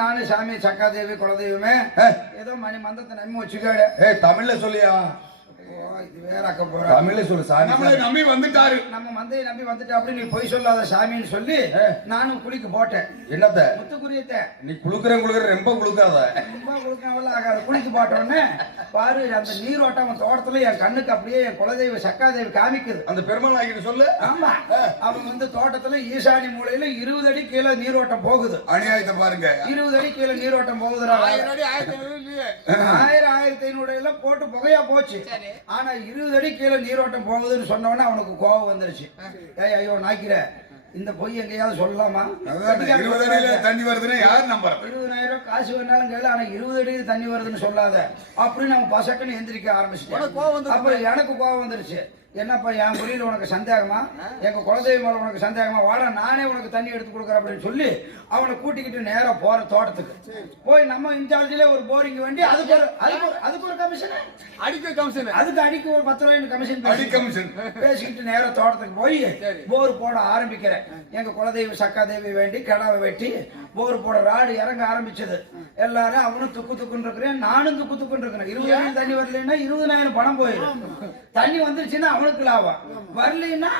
நானு சாமி சக்காதேவி குலதெய்வமே ஏதோ மணி மந்தத்தை நம்பி வச்சுக்காடு. தமிழ்ல சொல்லியா? இது வேற அக்க போற தமிழ்ல சொல்லு. சாமி நம்மளை நம்பி வந்துட்டாரு. நம்ம மந்தையை நம்பி வந்துட்டு அப்படி நீ பொய் சொல்லாத சாமின்னு சொல்லி நானும் குளிக்க போட்டேன். என்னத்த முத்துக்குரியத்த நீ குளுக்குற ரொம்ப குளுக்காத. ரொம்ப குளுக்காவெல்லாம் ஆகாது. குளிக்க போட்டோன்னே பாரு அந்த நீரோட்டம் அவன் தோட்டத்துல என் கண்ணுக்கு அப்படியே என் குலதெய்வ சக்காதேவி காமிக்குது. அந்த பெருமாள் ஆகிட்டு சொல்லு. ஆமா, அவன் வந்து தோட்டத்துல ஈசானி மூலையில 20 அடி கீழே நீரோட்டம் போகுது. அநியாயத்தை பாருங்க. 20 அடி கீழே நீரோட்டம் போகுதுடா. 1000 1500 எல்லாம் போட்டு புகையா போச்சு. ஆனா 20 அடி கீழே நீரோட்டம் போகுதுன்னு சொன்னவொடனே அவனுக்கு கோபம் வந்துருச்சு. ஐயோ நாய்க்கிற இந்த பொய் எங்கேயாவது சொல்லலாமா? 20 அடியில தண்ணி வருதுன்னா யார் நம்புறது? 20,000 காசு வேணாலும் கேளு, ஆனா 20 அடி தண்ணி வருதுன்னு சொல்லாத அப்படின்னு அவன் பசக்குன்னு எந்திரிக்க ஆரம்பிச்சுட்டான். அப்புறம் எனக்கு கோபம் வந்துருச்சு. என்னப்பா என் குடியில் உனக்கு சந்தேகமா? எங்க குலதெய்வம் மேல உனக்கு சந்தேகமா? வாடா நானே உனக்கு தண்ணி எடுத்து கொடுக்குறேன் அப்படின்னு சொல்லி அவனை கூட்டிக்கிட்டு நேரா போற தோட்டத்துக்கு போய் நம்ம இன்சார்ஜிலே ஒரு போரிங் வண்டி அதுக்கு ஒரு கமிஷன் அதுக்கு அடிக்க ஒரு 10 ரூபாய் கமிஷன் பேசிக்கிட்டு நேரா தோட்டத்துக்கு போய் போர் போட ஆரம்பிக்கிறேன். எங்க குலதெய்வ சக்காதேவி வேண்டி கிடாவை வெட்டி போர் போட ராடு இறங்க ஆரம்பிச்சது. எல்லாரும் அவனும் துக்குன்னு இருக்கிறேன், நானும் துக்குன்னு இருக்கிறேன். 20,000 தண்ணி வரலன்னா 20,000 பணம் போயிடும். தண்ணி வந்துருச்சுன்னா அவனுக்கு லாபம், வரலைன்னா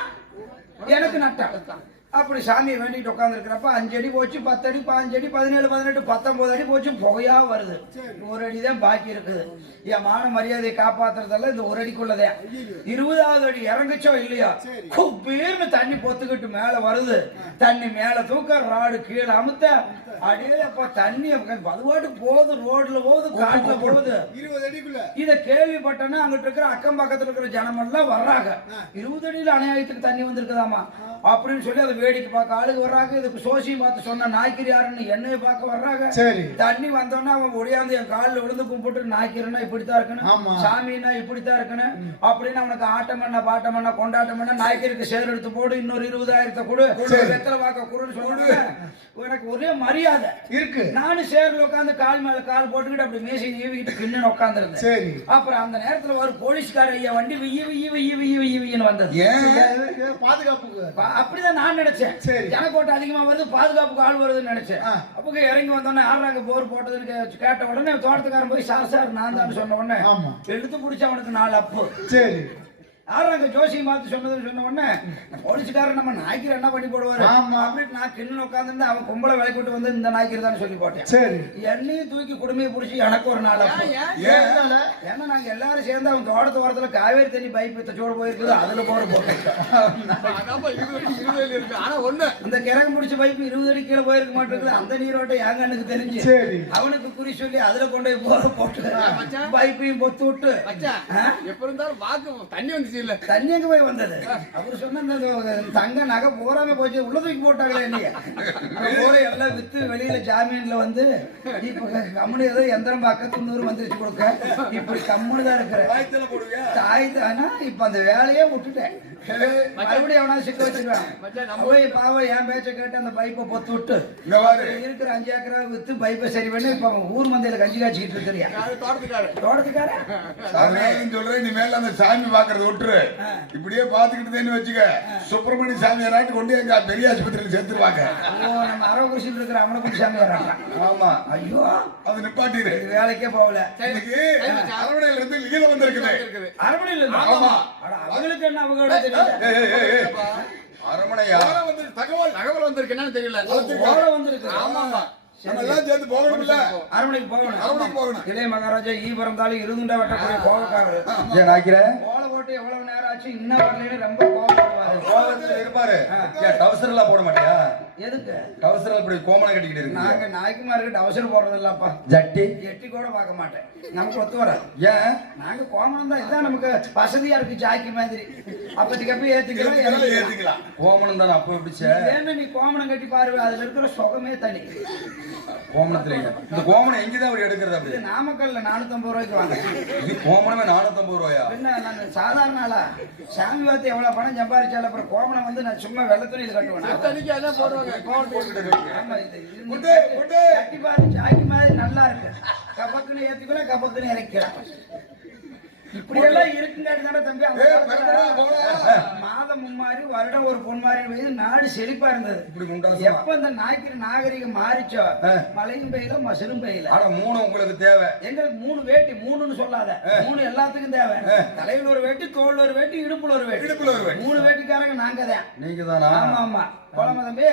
எனக்கு நட்டம். அப்படி சாமியை வேண்டிட்டு உட்கார்ந்து இருக்கிறப்ப 5 அடி போச்சு, 10 அடி, 15 அடி, 17, 18, 19 அடி போச்சு. புகையா வருது. 1 அடி தான் பாக்கி இருக்குது. என் மான மரியாதையை காப்பாத்துறதெல்லாம் இந்த 1 அடிக்குள்ளதே. 20வது அடி இறங்குச்சோ இல்லையா, குப்பீர்னு தண்ணி பொத்துக்கிட்டு மேல வருது. தண்ணி மேல தூக்க, ராடு கீழே அமுத்த, அடியே அப்ப தண்ணி அதுபாட்டு போகுது, ரோட்ல போகுது, காட்டுல போகுது. 20 அடிக்குள்ள இத கேள்விப்பட்டேன்னா அங்கிட்டு இருக்கிற அக்கம் பக்கத்துல இருக்கிற ஜனம் எல்லாம் வர்றாங்க. 20 அடியில அநியாயத்துக்கு தண்ணி வந்திருக்குதாமா அப்படின்னு சொல்லி அதை வேடிக்கை பார்க்க ஆளுங்க வர்றாங்க. இதுக்கு சோசியம் பார்த்து சொன்ன நாய்க்கிரி யாருன்னு என்னைய பார்க்க வர்றாங்க. தண்ணி வந்தோன்னா அவன் ஒடியாந்து என் காலில் விழுந்து கும்பிட்டு நாய்க்கிறனா இப்படித்தான் இருக்கணும், சாமின்னா இப்படித்தான் இருக்கணும் அப்படின்னு அவனுக்கு ஆட்டம் பண்ண பாட்டம் பண்ண கொண்டாட்டம் பண்ண நாய்க்கருக்கு சேர் எடுத்து போடு, இன்னொரு 20,000 கொடு, வெத்தலை பார்க்க கொடுன்னு சொல்லுங்க. எனக்கு ஒரே மரியாதை இருக்கு. நானும் சேர்ல உட்காந்து கால் மேல கால் போட்டுக்கிட்டு அப்படி மேசை நீவிக்கிட்டு கிண்ணு உட்கார்ந்து இருந்தேன். அப்புறம் அந்த நேரத்துல ஒரு போலீஸ்கார ஐயா வண்டி விய்யின்னு வந்தது. பாதுகாப்புக்கு அப்படிதான் நான் நினைச்சேன். ஜனக்கூட்டம் அதிகமா வருது, பாதுகாப்புக்கு ஆள் வருதுன்னு நினைச்சேன். அப்போ இறங்கி வந்தோடனே ஆறாங்க போர் போட்டதுன்னு கேட்ட உடனே தோட்டத்துக்காரன் போய் சார் நான் தான் சொன்ன உடனே எடுத்து பிடிச்ச அவனுக்கு 4 அப்பு. சரி, ஆறாங்க ஜோசியம் பார்த்து சொன்ன உடனே போலீஸ்காரன் நம்ம நாய்க்கிற என்ன பண்ணி போடுவாரு அப்படின்னு நான் கிண்ணு உட்காந்து அவன் கும்பலை விளக்கிட்டு வந்து இந்த நாய்க்கிற தான் சொல்லி போட்டேன். சரி, என்னையும் தூக்கி குடுமையை பிடிச்சி எனக்கு ஒரு 4 அப்பு. ஏன்னா நாங்க எல்லாரும் சேர்ந்து அவன் தோட்டத்து ஓரத்துல காவேரி தண்ணி பைப் தச்சோடு போயிருக்குது, அதுல போற போட்டேன். அந்த கிறகு முடிச்ச பைப் 20 அடி கீழே போயிருக்க மாட்டேங்குது. அந்த நீரோட்டம் என் கண்ணுக்கு தெரிஞ்சு அவனுக்கு குறி சொல்லி அதுல கொண்டு போய் போட்டு பைப்பையும் பொத்து விட்டு எப்ப இருந்தாலும் வாக்கு தண்ணி வந்து தண்ணி எங்க போய் வந்தது? அவரு சொன்ன தங்க நகை போறாம போச்சு, உள்ள தூக்கி போட்டாங்களே. என்னைய போற எல்லாம் வித்து வெளியில ஜாமீன்ல வந்து இப்ப கம்முனு ஏதோ எந்திரம் பார்க்க 90 வந்துருச்சு கொடுக்க. இப்படி கம்முனு தான் இருக்கிறேன். இப்ப அந்த வேலையே விட்டுட்டேன். மறுபடியும் அவனா சிக்க வச்சிருக்கான். பாவம் என் பேச்ச கேட்டு அந்த பைப்பை பொத்து விட்டு இருக்கிற 5 ஏக்கரா வித்து பைப்பை சரி பண்ணி இப்ப ஊர் மந்தையில கஞ்சி காய்ச்சிக்கிட்டு இருக்கிறியா தோட்டத்துக்காரன் சொல்றேன். நீ மேல அந்த சாமி பாக்குறது விட்டுரு, இப்படியே பாத்துக்கிட்டு வச்சுக்க. சுப்பிரமணிய சாமியாராட்டு கொண்டு எங்க பெரிய ஆஸ்பத்திரியில சேர்த்துருவாங்க. நம்ம அரவகுறிச்சியில் இருக்கிற அமனகுடி சாமியாராட்டா. ஆமா, ஐயோ அது நிப்பாட்டிரு, வேலைக்கே போகல. அரவணையில இருந்து லிகில வந்திருக்குது. அரவணையில இருந்து அவங்களுக்கு என்ன அவங்க அரமணையா தகவல் வந்திருக்கு என்னன்னு தெரியல. வந்திருக்கு. ஆமா, சேர்ந்து போகணும்ல, அரமணைக்கு போகணும். இளைய மகாராஜா ஈபரந்தாலும் இருந்துண்டா வெட்டக்கூடிய கோபக்காரர். கோல போட்டு எவ்வளவு நேரம் ஆச்சு இன்னும் வரலன்னு ரொம்ப கோபப்படுவாரு. இருப்பாரு. டவுசர் எல்லாம் போட மாட்டியா? எதுக்கு டவுசர் இப்படி கோமணம் கட்டிக்கிட்டு இருக்கு? நாங்க நாய்க்குமாருக்கு டவுசர் போடுறது இல்லப்பா. ஜட்டி கூட பார்க்க மாட்டேன், நமக்கு ஒத்து வர. ஏன்? நாங்க கோமணம் தான், இதுதான் நமக்கு வசதியா இருக்கு. ஜாக்கி மாதிரி அப்பத்திக்கு அப்ப ஏத்திக்கலாம். கோமணம் தானே அப்போ எப்படி? ஏன்னா நீ கோமணம் கட்டி பாரு, அதுல இருக்கிற சுகமே தனி. கோமணத்துல இந்த கோமணம் எங்கதான் அவர் எடுக்கிறது? அப்படி நாமக்கல்ல 450 ரூபாய்க்கு வாங்க. இது கோமணமே 450 ரூபாயா? என்ன நான் சாதாரண ஆளா? சாமி பார்த்து எவ்வளவு பணம் சம்பாதிச்சாலும் அப்புறம் கோமணம் வந்து நான் சும்மா வெள்ளை துணியில் கட்டுவேன். போடுவாங்க. கட்டி பாரு, ஜாக்கி மாதிரி நல்லா இருக்கு. கபக்குன்னு ஏத்திக்கலாம், கபக்குன்னு இறக்கலாம். இப்படி எல்லாம் இருக்குங்காட்டி தானே தம்பி மாதம் மாதிரி வருடம் ஒரு பொன் மாதிரி பெய்து நாடு செழிப்பா இருந்தது. இப்படி முண்டாசு எப்ப இந்த நாகரிகம் மாறிச்சோ மழையும் பெய்யல மசரும் பெய்யல. ஆனா 3 உங்களுக்கு தேவை. எங்களுக்கு 3 வேட்டி, 3ன்னு சொல்லாத, 3 எல்லாத்துக்கும் தேவை. தலையில ஒரு வேட்டி, தோல்ல ஒரு வேட்டி, இடுப்புல ஒரு வேட்டி. 3 வேட்டிக்காரங்க நாங்க தான். நீங்க தானா? ஆமா ஆமா. போலாமா தம்பி?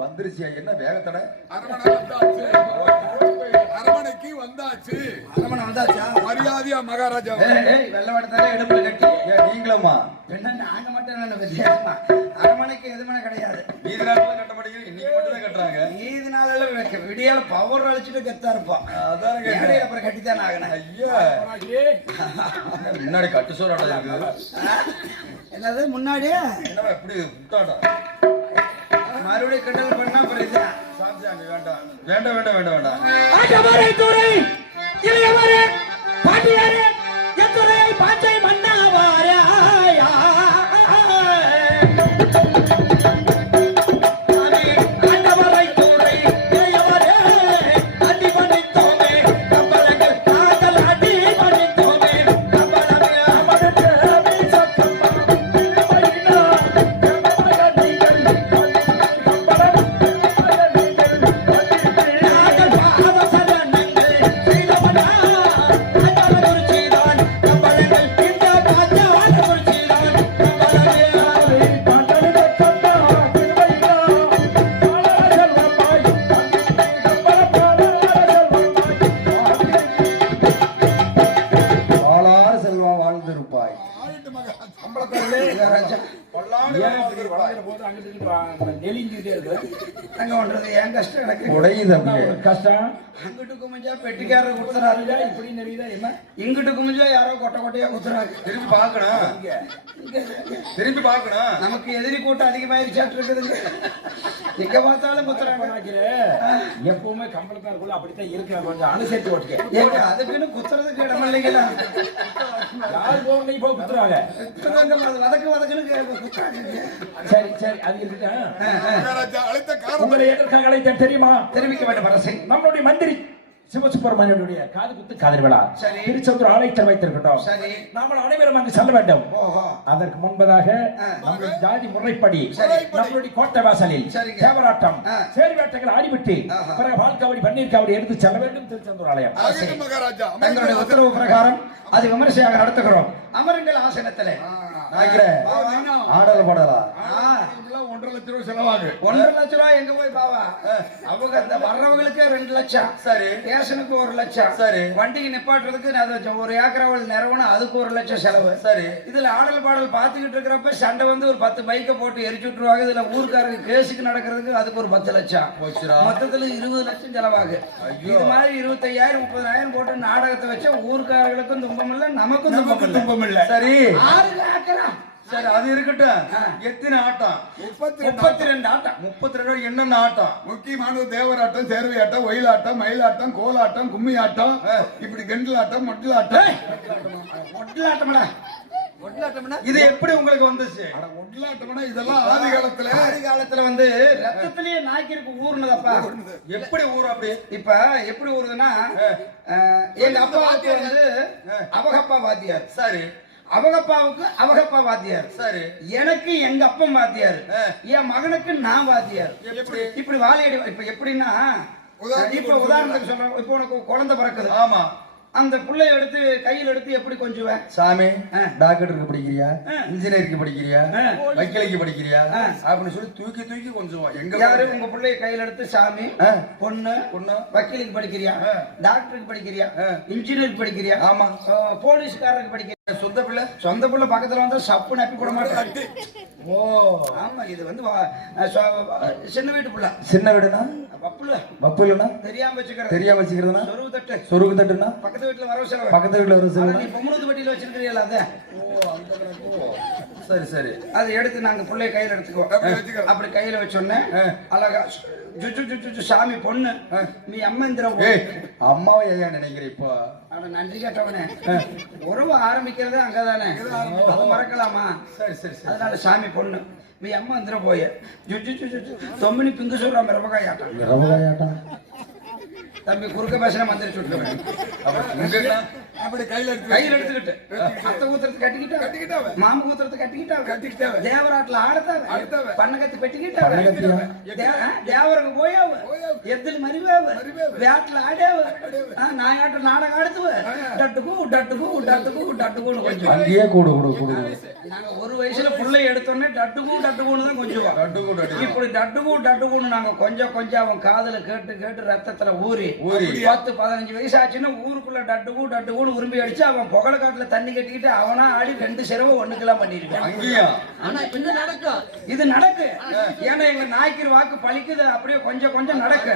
வந்துருச்சியா? என்ன வேகத்தடை? அரமனைக்கு வந்தாச்சு. அரமனை வந்தாச்சா? மரியாதையா மகாராஜா. வெள்ளவாடத்தாலே இடுப்புல கட்டி. நீங்களம்மா? என்ன நாங்க மட்டும் என்ன வித்தியாசமா? அரமனைக்கு எதுவுமே கிடையாது. நீதி நாட்கள கட்ட மாட்டேங்கிறீங்க, இன்னைக்கு மட்டும் தான் கட்டுறாங்க. நீதி நாளில விடியால பவர் அழிச்சிட்டு கெத்தா இருப்போம். அதான் கேட்டேன். அப்புறம் கட்டித்தான் ஆகணும். ஐயா முன்னாடி கட்டு சோறாட்டம் இருக்கு. என்னது முன்னாடியே? என்னவா இப்படி முட்டாட்டம்? மறுபடியும் கிண்டல் பண்ணா பிரச்சனை. சாமி வேண்டாம் வேண்டாம் வேண்டாம் வேண்டாம் வேண்டாம். ஆட்டவரை துறை இளையவரே பாட்டியாரே எத்துறையை பாச்சை மன்னாவாரே ஆட்டவரை துறை இளையவரே அடி பண்ணித்தோமே கம்பளங்கள் காதல் அடி பண்ணித்தோமே கம்பளமே அமரத்து சத்தம்மா மைனா கம்பளங்கள் ஆளாறு செல்வம் வாழ்ந்திருப்பாய். அங்க ஒன்றது என் கஷ்டம் எனக்கு. உடையுது அப்படியே. கஷ்டம் அங்கிட்டு குமிஞ்சா பெட்டிக்காரர் குத்துறாரு. இப்படி நெறியுதா என்ன? இங்கிட்டு குமிஞ்சா யாரோ கொட்டை கொட்டையா குத்துறாரு. திருப்பி பார்க்கணும், திருப்பி பார்க்கணும். நமக்கு எதிரி கூட்டம் அதிகமாயிருச்சாட்டு இருக்குதுங்க. எங்க பார்த்தாலும் குத்துறாங்க. எப்பவுமே கம்பளத்தாருக்குள்ள அப்படித்தான் இருக்கிற, கொஞ்சம் அனுசரித்து ஓட்டுக்க. ஏங்க அதுக்குன்னு குத்துறதுக்கு இடம் இல்லைங்களா? யாரு போகணும் இப்போ குத்துறாங்க. வதக்கு வதக்குன்னு குத்துறாங்க. சரி சரி அது இருக்கட்டும். மகாராஜா அழைத்த காரணம் உங்களை எதற்காக அழைத்தேன் தெரியுமா? தெரிவிக்க வேண்டும் அரசை. நம்மளுடைய மந்திரி சிவசுப்பிரமணியனுடைய காது குத்து காதல் விழா சரி. திருச்செந்தூர் ஆலயத்தில் வைத்திருக்கட்டும். சரி. நாமல் அனைவரும் அங்கு செல்ல வேண்டும். ஓஹோ. அதற்கு முன்பதாக நம்முடைய ஜாதி முறைப்படி சரி. நம்மளுடைய கோட்டை வாசலில் சரிங்க. தேவராட்டம் ஆ. சேர்வேட்டைகள் ஆடிவிட்டு ஆஹா. பிறகு பால்காவடி பன்னீர் காவடி எடுத்து செல்ல வேண்டும் திருச்செந்தூர் ஆலயம். ஆகட்டும் மகாராஜா. எங்களுடைய உத்தரவு பிரகாரம் அது விமர்சையாக நடத்துகிறோம். அமருங்கள் ஆசனத்திலே. ஆடல பாடலா? 1.5 லட்சம் ரூபாய் செலவாகு. 1.5 லட்சம் ரூபாய் எங்க போய் பாவா? அவங்க இந்த வர்றவங்களுக்கு 2 லட்சம். சரி. ஸ்டேஷனுக்கு 1 லட்சம். சரி. வண்டிக்கு நிப்பாட்டுறதுக்கு நான் ஒரு ஏக்கராவல் நிறவணும், அதுக்கு 1 லட்சம் செலவு. சரி. இதுல ஆடல் பாடல் பாத்துக்கிட்டு இருக்கிறப்ப சண்டை வந்து ஒரு 10 பைக்கை போட்டு எரிச்சு விட்டுருவாங்க. இதுல ஊருக்காரங்க கேஸுக்கு நடக்கிறதுக்கு அதுக்கு ஒரு 10 லட்சம். போச்சுடா. மொத்தத்துல 20 லட்சம் செலவாகு. இது மாதிரி 25,000 30,000 போட்டு நாடகத்தை வச்சா ஊருக்காரர்களுக்கும் துன்பம் இல்ல, நமக்கும் துன்பம் இல்ல. சரி 6 ஏக்கரா? சரி அது இருக்கட்டும். எத்தனை ஆட்டம்? 32 ஆட்டம். 32 என்னென்ன ஆட்டம்? முக்கியமான தேவராட்டம், சேர்வை ஆட்டம், ஒயிலாட்டம், மயிலாட்டம், கோலாட்டம், கும்மி ஆட்டம், இப்படி கெண்டில் ஆட்டம், மொட்டில் ஆட்டம். ஒட்டலாட்டம்டா. இது எப்படி உங்களுக்கு வந்துச்சு? ஒட்டிலாட்டம்னா இதெல்லாம் ஆதி காலத்துல வந்து ரத்தத்திலேயே நாய்க்கிற்கு ஊர்னதப்பா. எப்படி ஊர் அப்படி? இப்ப எப்படி ஊருதுன்னா, எங்க அப்பாவுக்கு வந்து அவகப்பா வாத்தியார். சரி. அவகப்பாவுக்கு அவகப்பா வாத்தியார். சரி. எனக்கு எங்க அப்பன் வாத்தியார். என் மகனுக்கு நான் வாத்தியார். எப்படி? இப்படி வாழையடி. இப்ப எப்படின்னா, இப்ப உதாரணத்துக்கு சொல்றேன். இப்ப உனக்கு குழந்தை பிறக்குது. ஆமா. அந்த புள்ளைய எடுத்து கையில் எடுத்து எப்படி கொஞ்சுவேன்? சாமி டாக்டருக்கு படிக்கிறியா, இன்ஜினியருக்கு படிக்கிறியா, வக்கீலுக்கு படிக்கிறியா அப்படின்னு சொல்லி தூக்கி தூக்கி கொஞ்சம் எங்க யாரு உங்க பிள்ளைய கையில் எடுத்து சாமி பொண்ணு வக்கீலுக்கு படிக்கிறியா, டாக்டருக்கு படிக்கிறியா, இன்ஜினியருக்கு படிக்கிறியா, ஆமா போலீஸ்காரருக்கு படிக்கிறியா, சொந்த பிள்ளை பக்கத்துல வந்து சப்பு நப்பி போட மாட்டேன். ஓ ஆமா, இது வந்து சின்ன வீட்டு பிள்ளை. சின்ன வீடுனா வப்புலனா தெரியாம தெரியாம வச்சுக்கிறதுனா சொருகு தட்டு. சொருகு தட்டுனா பக்கத்து வீட்டுல வர செலவு. பக்கத்து வீட்டுல வர செலவு. நீ பொம்பளத்து வட்டியில வச்சிருக்கீங்களா? அத சரி சரி, அதை எடுத்து நாங்க பிள்ளைய கையில எடுத்துக்குவோம். அப்படி கையில வச்சோன்னே அழகா ஜுஜு ஜுஜு சாமி பொண்ணு நீ அம்மந்திரம். அம்மாவை ஏன் நினைக்கிறேன் இப்போ? நன்றி கேட்டவனே, உறவு ஆரம்பிக்கிறது அங்கதானே, அது மறக்கலாமா? சரி சரி சரி. அதனால சாமி பொண்ணு మీ అమ్మ అందరూ పోయే తొమ్మిది పింగు చూడ మిరపకాయ ఆట தம்பி குறுக்க பேசினா மந்திரி சுட்டு அப்படி கையில எடுத்துக்கிட்டு அத்தை ஊத்துறது கட்டிக்கிட்டா, மாம ஊத்துறது கட்டிக்கிட்டா, தேவராட்டில் ஆடத்தாவ, பண்ணகத்தி பெட்டிக்கிட்டாவ, தேவருக்கு போயாவ, எத்தில் மறிவாவ, வேட்டில் ஆடாவ, நாயாட்ட நாடகம் ஆடுத்துவ, டட்டுக்கு டட்டுக்கு டட்டுக்கு டட்டுக்குன்னு கொஞ்சம். அங்கேயே கூடு நாங்க ஒரு வயசுல பிள்ளை எடுத்தோன்னே டட்டுக்குன்னு தான் கொஞ்சம். இப்படி டட்டுக்குன்னு நாங்க கொஞ்சம் அவன் காதுல கேட்டு கேட்டு ரத்தத்துல ஊறி 10-15 வயசு ஆச்சுன்னா ஊருக்குள்ள டட்டுக்குன்னு உரும்பி அடிச்சு அவன் புகழ காட்டுல தண்ணி கட்டிக்கிட்டு அவனா ஆடி 2 செலவு 1 பண்ணிருக்கான். ஆனா இது நடக்கும், இது நடக்கு. ஏன்னா எங்க நாய்க்கிற வாக்கு பழிக்குது, அப்படியே கொஞ்சம் நடக்கு.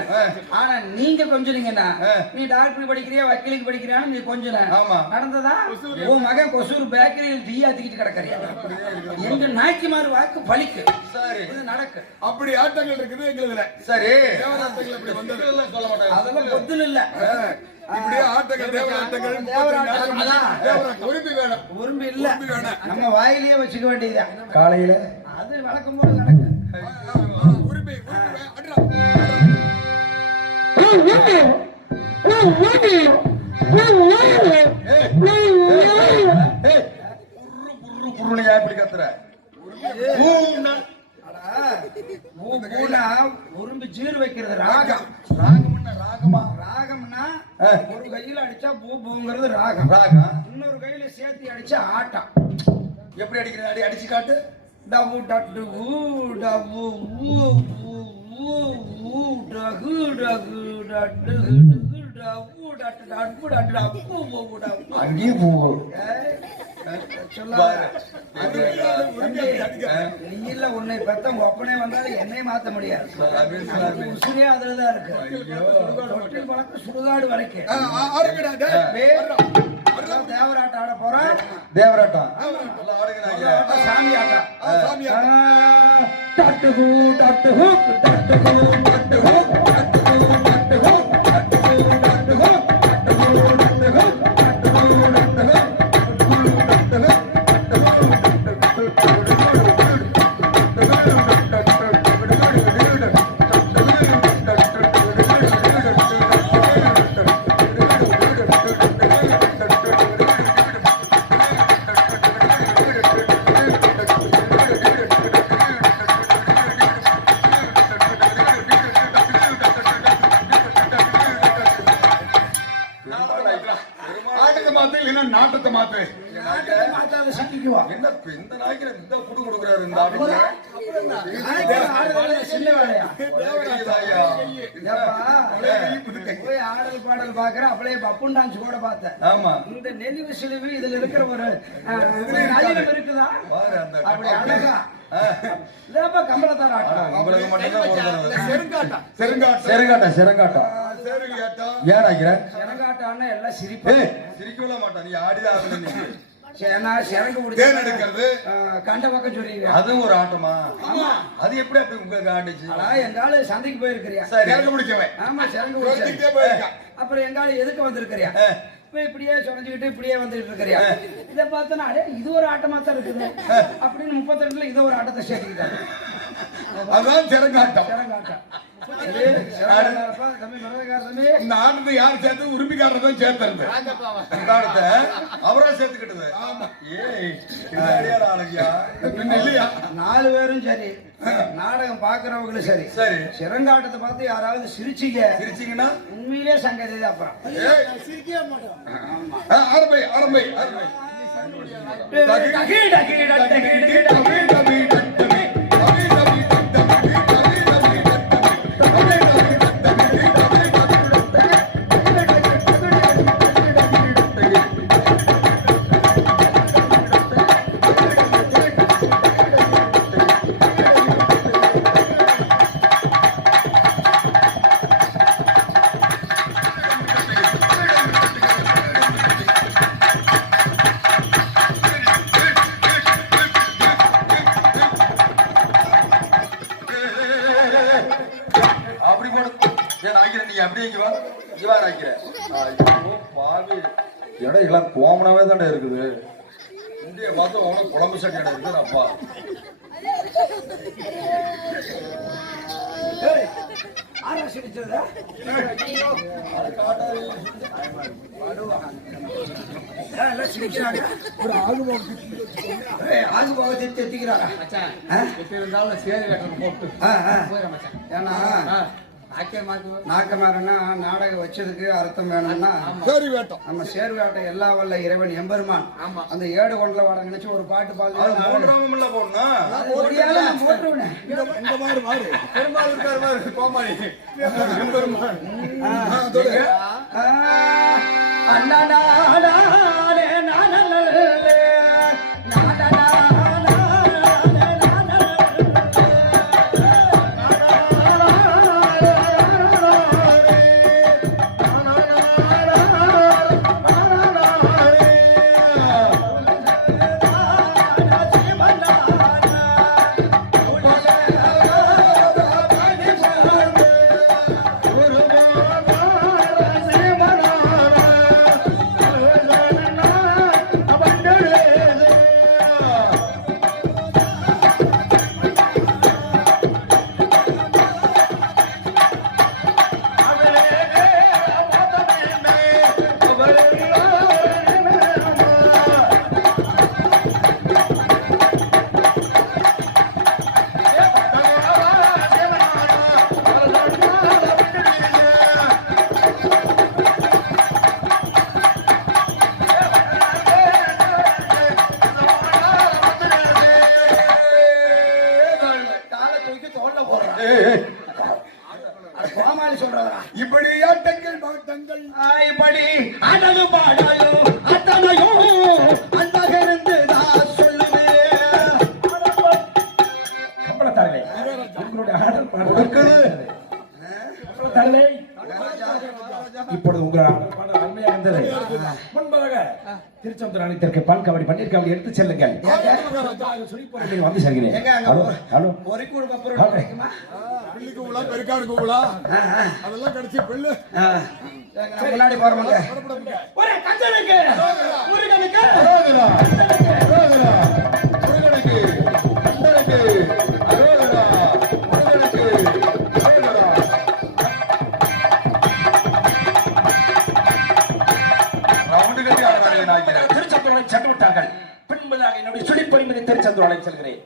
ஆனா நீங்க கொஞ்சீங்கன்னா நீ டாக்டர் படிக்கிறியா வக்கீலுக்கு படிக்கிறியான்னு நீ கொஞ்சம் நடந்ததா? உன் மகன் கொசூர் பேக்கரியில் டீ ஆத்திக்கிட்டு கிடக்கறியா? எங்க நாய்க்கு மாறு வாக்கு பழிக்கு. இது நடக்கு. அப்படி ஆட்டங்கள் இருக்குது எங்களுக்கு. சரி, சொல்ல மாட்டாங்க, அதெல்லாம் பொத்துல இல்ல. இப்படியே ஆட்டங்கள் தேவராட்டங்கள் உரும்பு இல்ல, நம்ம வாயிலேயே வச்சுக்க வேண்டியதா. காலையில அது வழக்கம் போல நடக்கு. உரும்பு ஜீர் வைக்கிறது ராகம். ராகம்னா ஒரு கையில அடிச்சா பூங்கிறது ராகம். இன்னொரு கையில சேர்த்து அடிச்சா ஆட்டம். எப்படி அடிக்கிறது? அடிச்சு காட்டு. டபு டட்டு டபு டகு டகு டட்டு அங்கேயே போகும். இல்ல உன்னை பெத்த உங்க அப்பனே வந்தாலும் என்னை மாத்த முடியாது. உசுரே அதுலதான் இருக்கு. தொட்டில் பழக்கம் சுடுகாடு வரைக்கும். தேவராட்டம் ஆட போறான். தேவராட்டம் சாமி ஆட்டம். டட்டு டட்டு நாட்டத்தை மாத்து. என்ன இந்த நாய்க்கு இந்த குடு கொடுக்குறாரு? இந்த போய் ஆடல் பாடல் பாக்குற அப்படியே பப்புன் டான்ஸ் கூட பார்த்தேன். ஆமா, இந்த நெளிவு சிலுவு இதுல இருக்கிற ஒரு நளினம் இருக்குதா? அப்படி அழகா கம்பளத்தார் செரங்காட்டம் எல்லாம் சிரிக்கவே மாட்டான். நீ ஆடிதான் கண்ட பக்கம் சொல்றீங்க. அது ஒரு ஆட்டமா? அது எப்படி அப்படி உங்களுக்கு ஆண்டுச்சு? எங்கால சந்தைக்கு போயிருக்கிறியா? ஆமா, சிறங்கு அப்புறம் எங்கால எதுக்கு வந்திருக்கிறியா? இப்படியே சொரஞ்சுக்கிட்டு இப்படியே வந்துட்டு இருக்கிறியா? இதை பார்த்தோன்னா இது ஒரு ஆட்டமா தான் இருக்குது அப்படின்னு 32ல இதை ஒரு ஆட்டத்தை சேர்த்துக்கிட்டாங்க. அதான் சிறங்காட்டம். தம்பி மிருதகார தம்பி இந்த ஆனந்த யார் சேர்த்து உரிமைக்காரதான் சேர்த்துறது காலத்தை அவரா சேர்த்துக்கிட்டது ஏய் அடியார ஆளுங்கயா பின்ன இல்லையா 4 பேரும் சரி நாடகம் பாக்குறவங்களும் சரி சரி சிறங்காட்டத்தை பார்த்து யாராவது சிரிச்சீங்க சிரிச்சீங்கன்னா உண்மையிலே சங்கதி தான் அப்புறம் ஆரம்பை ஆரம்பை ஆரம்பை டகி, டகி, டகி, டகி, டகி. அப்படி போடு ஏன் நாய்க்கிறேன் நீங்க அப்படியே இங்க வா இங்க வா நாய்க்கிறேன் ஐயோ பாவி இடம் எல்லாம் கோமனாவே தானே இருக்குது இந்திய பார்த்து உனக்கு குழம்பு சட்டி இடம் இருக்குது அப்பா ஏய், ஆரா சிரிச்சதா? எல்லாம் சிரிக்கிறாங்க. ஏய், ஆகுபாவத்தை தெத்திக்கிறாரா? ஏன்னா நாக்கமாரன்னா நாடகம் வச்சதுக்கு அர்த்தம் வேணும்னா சரி வேட்டம் நம்ம சேர்வேட்டை எல்லா வல்ல இறைவன் எம்பெருமான் அந்த ஏடு கொண்டல வாட நினைச்சு ஒரு பாட்டு பாடலாம் மூன்றாமம் இல்ல போடணும் போட்டுருவேன் இந்த மாதிரி மாறு பெருமாள் இருக்காரு பாரு கோமாளி கோமாளி சொல்றதா இப்படி ஆட்டங்கள் மாட்டங்கள் இப்படி அடகு பாடாயோ அத்தனையோ அந்தகிருந்து நான் சொல்லுவேன் கம்பளத்தார்களே உங்களுடைய ஆடல் பாடல் தலைமை இப்பொழுது உங்கள் ஆடல் பாடல் அருமையாக இருந்தது முன்பாக திருச்செந்தூர் அனைத்திற்கு பால் காவடி பன்னீர் காவடி எடுத்து செல்லுங்கள் சுழிப்பொருளில் வந்து செல்கிறேன் எங்க அங்க ஹலோ ஹலோ பொறிக்கூடு பப்பரோடு கிடைக்குமா பிள்ளைக்கு உலா பெருக்காடு கூலா அதெல்லாம் கிடைச்சி பிள்ளை முன்னாடி போறவங்க ஒரு கஞ்சனுக்கு முருகனுக்கு திருச்செந்தூரை சென்று விட்டார்கள் பின்பதாக என்னுடைய சுழிப்பொறி மீது திருச்செந்தூர் செல்கிறேன்